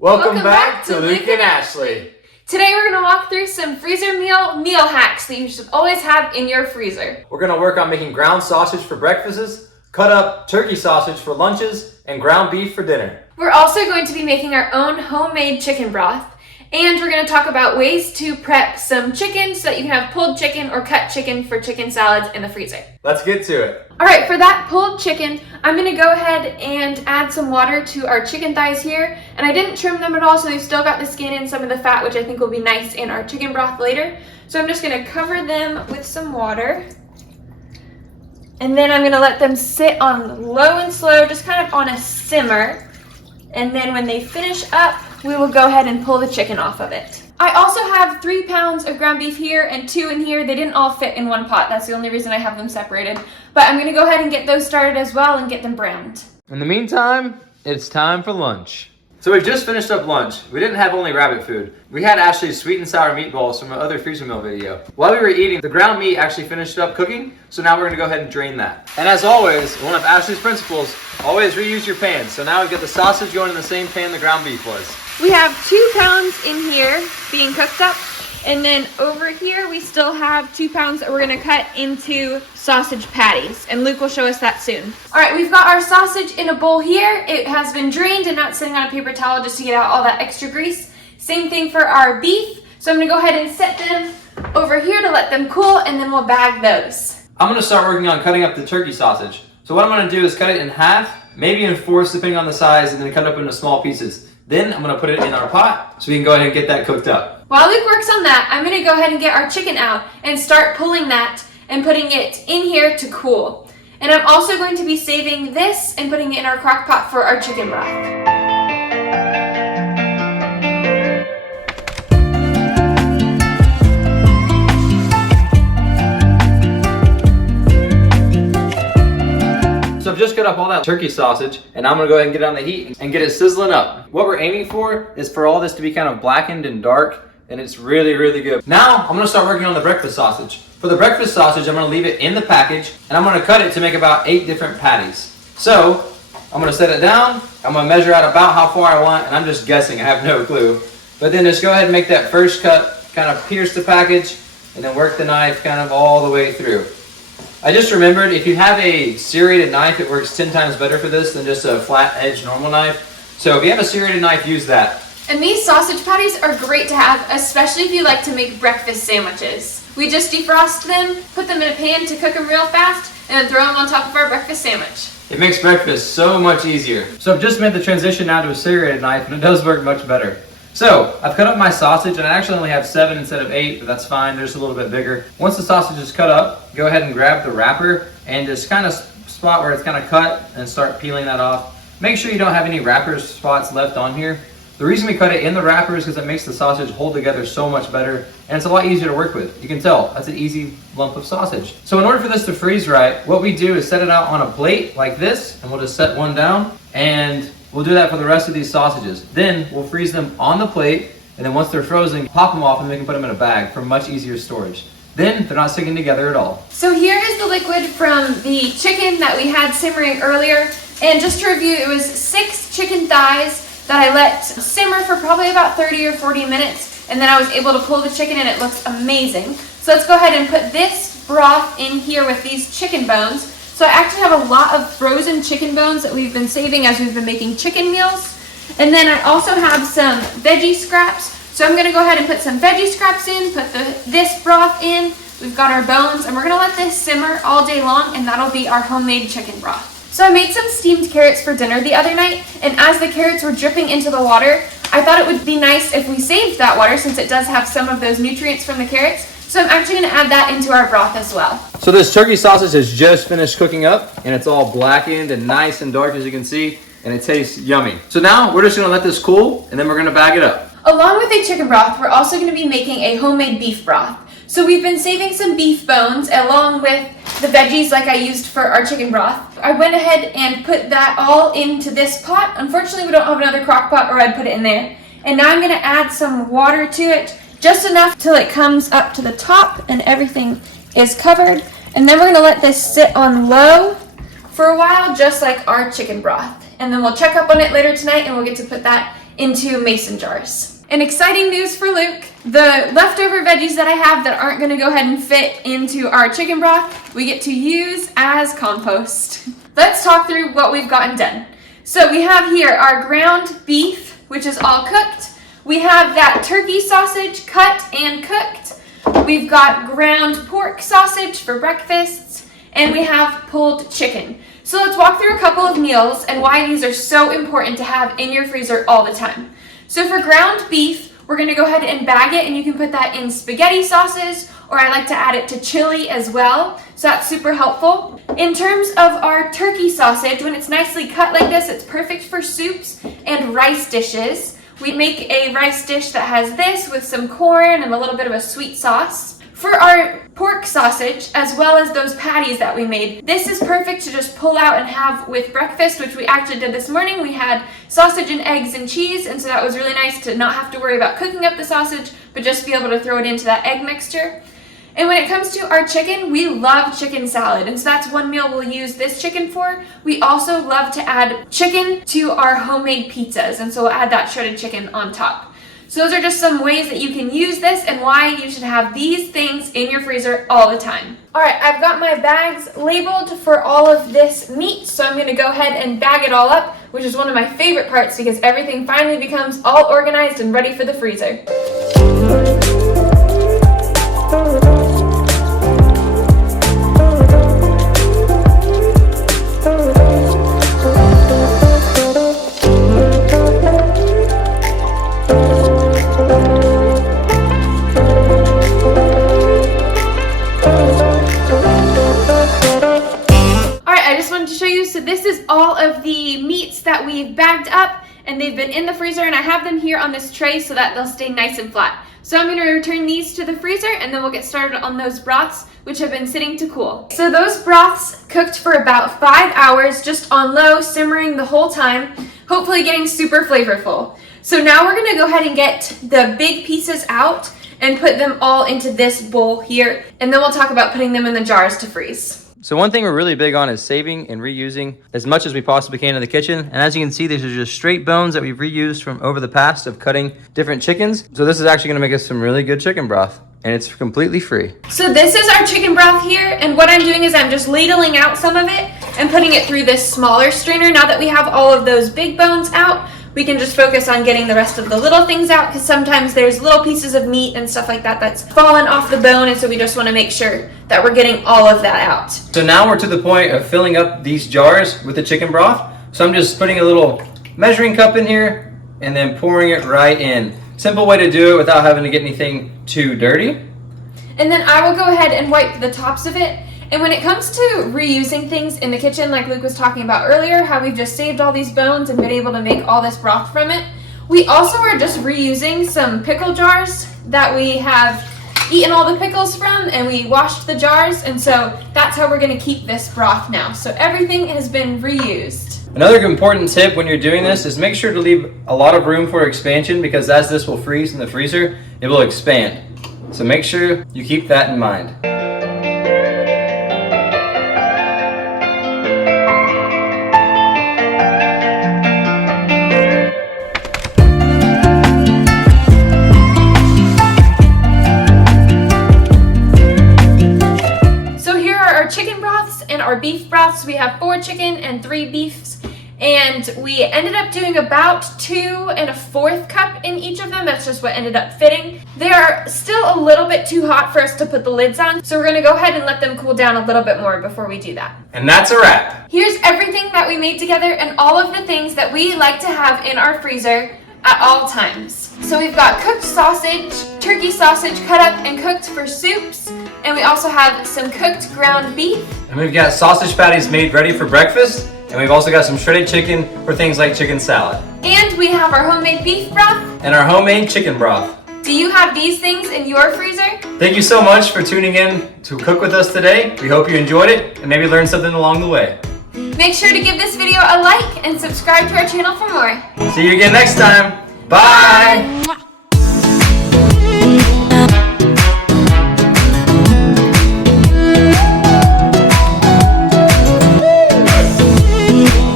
Welcome back to Luke and Ashley. Today we're going to walk through some freezer meal hacks that you should always have in your freezer. We're going to work on making ground sausage for breakfasts, cut up turkey sausage for lunches, and ground beef for dinner. We're also going to be making our own homemade chicken broth. And we're going to talk about ways to prep some chicken so that you can have pulled chicken or cut chicken for chicken salads in the freezer. Let's get to it. All right, for that pulled chicken, I'm going to go ahead and add some water to our chicken thighs here. And I didn't trim them at all, so they've still got the skin and some of the fat, which I think will be nice in our chicken broth later. So I'm just going to cover them with some water. And then I'm going to let them sit on low and slow, just kind of on a simmer. And then when they finish up, we will go ahead and pull the chicken off of it. I also have 3 pounds of ground beef here and 2 in here. They didn't all fit in one pot. That's the only reason I have them separated. But I'm going to go ahead and get those started as well and get them browned. In the meantime, it's time for lunch. So we just finished up lunch. We didn't have only rabbit food. We had Ashley's sweet and sour meatballs from our other freezer meal video. While we were eating, the ground meat actually finished up cooking, so now we're gonna go ahead and drain that. And as always, one of Ashley's principles, always reuse your pans. So now we've got the sausage going in the same pan the ground beef was. We have 2 pounds in here being cooked up. And then over here, we still have 2 pounds that we're gonna cut into sausage patties. And Luke will show us that soon. All right, we've got our sausage in a bowl here. It has been drained and not sitting on a paper towel just to get out all that extra grease. Same thing for our beef. So I'm gonna go ahead and set them over here to let them cool, and then we'll bag those. I'm gonna start working on cutting up the turkey sausage. So what I'm gonna do is cut it in half, maybe in 4 depending on the size, and then cut it up into small pieces. Then I'm gonna put it in our pot so we can go ahead and get that cooked up. While Luke works on that, I'm gonna go ahead and get our chicken out and start pulling that and putting it in here to cool. And I'm also going to be saving this and putting it in our crock pot for our chicken broth. So I've just cut up all that turkey sausage, and I'm gonna go ahead and get it on the heat and get it sizzling up. What we're aiming for is for all this to be kind of blackened and dark, and it's really, really good. Now, I'm gonna start working on the breakfast sausage. For the breakfast sausage, I'm gonna leave it in the package, and I'm gonna cut it to make about 8 different patties. So, I'm gonna set it down, I'm gonna measure out about how far I want, and I'm just guessing, I have no clue. But then just go ahead and make that first cut, kind of pierce the package, and then work the knife kind of all the way through. I just remembered, if you have a serrated knife, it works 10 times better for this than just a flat edge normal knife. So if you have a serrated knife, use that. And these sausage patties are great to have, especially if you like to make breakfast sandwiches. We just defrost them, put them in a pan to cook them real fast, and then throw them on top of our breakfast sandwich. It makes breakfast so much easier. So I've just made the transition now to a serrated knife, and it does work much better. So, I've cut up my sausage, and I actually only have 7 instead of 8, but that's fine, they're just a little bit bigger. Once the sausage is cut up, go ahead and grab the wrapper and just kind of spot where it's kind of cut and start peeling that off. Make sure you don't have any wrapper spots left on here. The reason we cut it in the wrapper is because it makes the sausage hold together so much better, and it's a lot easier to work with. You can tell, that's an easy lump of sausage. So in order for this to freeze right, what we do is set it out on a plate like this, and we'll just set one down, and we'll do that for the rest of these sausages. Then we'll freeze them on the plate, and then once they're frozen, pop them off and we can put them in a bag for much easier storage. Then they're not sticking together at all. So here is the liquid from the chicken that we had simmering earlier. And just to review, it was 6 chicken thighs that I let simmer for probably about 30 or 40 minutes. And then I was able to pull the chicken and it looks amazing. So let's go ahead and put this broth in here with these chicken bones. So I actually have a lot of frozen chicken bones that we've been saving as we've been making chicken meals. And then I also have some veggie scraps. So I'm gonna go ahead and put some veggie scraps in, put this broth in. We've got our bones, and we're gonna let this simmer all day long, and that'll be our homemade chicken broth. So I made some steamed carrots for dinner the other night, and as the carrots were dripping into the water, I thought it would be nice if we saved that water since it does have some of those nutrients from the carrots. So I'm actually gonna add that into our broth as well. So this turkey sausage has just finished cooking up, and it's all blackened and nice and dark as you can see, and it tastes yummy. So now we're just gonna let this cool, and then we're gonna bag it up. Along with a chicken broth, we're also gonna be making a homemade beef broth. So we've been saving some beef bones along with the veggies like I used for our chicken broth. I went ahead and put that all into this pot. Unfortunately, we don't have another crock pot or I'd put it in there. And now I'm gonna add some water to it, just enough till it comes up to the top and everything is covered. And then we're gonna let this sit on low for a while, just like our chicken broth. And then we'll check up on it later tonight and we'll get to put that into mason jars. And exciting news for Luke, the leftover veggies that I have that aren't gonna go ahead and fit into our chicken broth, we get to use as compost. Let's talk through what we've gotten done. So we have here our ground beef, which is all cooked. We have that turkey sausage cut and cooked. We've got ground pork sausage for breakfasts, and we have pulled chicken. So let's walk through a couple of meals and why these are so important to have in your freezer all the time. So for ground beef, we're gonna go ahead and bag it, and you can put that in spaghetti sauces, or I like to add it to chili as well, so that's super helpful. In terms of our turkey sausage, when it's nicely cut like this, it's perfect for soups and rice dishes. We make a rice dish that has this with some corn and a little bit of a sweet sauce. For our pork sausage, as well as those patties that we made, this is perfect to just pull out and have with breakfast, which we actually did this morning. We had sausage and eggs and cheese, and so that was really nice to not have to worry about cooking up the sausage, but just be able to throw it into that egg mixture. And when it comes to our chicken, we love chicken salad, and so that's one meal we'll use this chicken for. We also love to add chicken to our homemade pizzas, and so we'll add that shredded chicken on top. So those are just some ways that you can use this and why you should have these things in your freezer all the time. All right, I've got my bags labeled for all of this meat, so I'm gonna go ahead and bag it all up, which is one of my favorite parts because everything finally becomes all organized and ready for the freezer. So this is all of the meats that we've bagged up, and they've been in the freezer, and I have them here on this tray so that they'll stay nice and flat. So I'm going to return these to the freezer, and then we'll get started on those broths, which have been sitting to cool. So those broths cooked for about 5 hours, just on low, simmering the whole time, hopefully getting super flavorful. So now we're going to go ahead and get the big pieces out and put them all into this bowl here, and then we'll talk about putting them in the jars to freeze. So one thing we're really big on is saving and reusing as much as we possibly can in the kitchen. And as you can see, these are just straight bones that we've reused from over the past of cutting different chickens. So this is actually gonna make us some really good chicken broth, and it's completely free. So this is our chicken broth here, and what I'm doing is I'm just ladling out some of it and putting it through this smaller strainer. Now that we have all of those big bones out, we can just focus on getting the rest of the little things out, because sometimes there's little pieces of meat and stuff like that that's fallen off the bone, and so we just want to make sure that we're getting all of that out. So now we're to the point of filling up these jars with the chicken broth. So I'm just putting a little measuring cup in here and then pouring it right in. Simple way to do it without having to get anything too dirty. And then I will go ahead and wipe the tops of it. And when it comes to reusing things in the kitchen, like Luke was talking about earlier, how we've just saved all these bones and been able to make all this broth from it, we also are just reusing some pickle jars that we have eaten all the pickles from, and we washed the jars, and so that's how we're going to keep this broth now. So everything has been reused. Another important tip when you're doing this is make sure to leave a lot of room for expansion, because as this will freeze in the freezer, it will expand. So make sure you keep that in mind. Our beef broths, we have 4 chicken and 3 beefs, and we ended up doing about 2 1/4 cup in each of them. That's just what ended up fitting. They are still a little bit too hot for us to put the lids on, so we're going to go ahead and let them cool down a little bit more before we do that. And that's a wrap. Here's everything that we made together and all of the things that we like to have in our freezer at all times. So we've got cooked sausage, turkey sausage cut up and cooked for soups, and we also have some cooked ground beef. And we've got sausage patties made ready for breakfast, and we've also got some shredded chicken for things like chicken salad. And we have our homemade beef broth. And our homemade chicken broth. Do you have these things in your freezer? Thank you so much for tuning in to cook with us today. We hope you enjoyed it and maybe learned something along the way. Make sure to give this video a like and subscribe to our channel for more. See you again next time. Bye.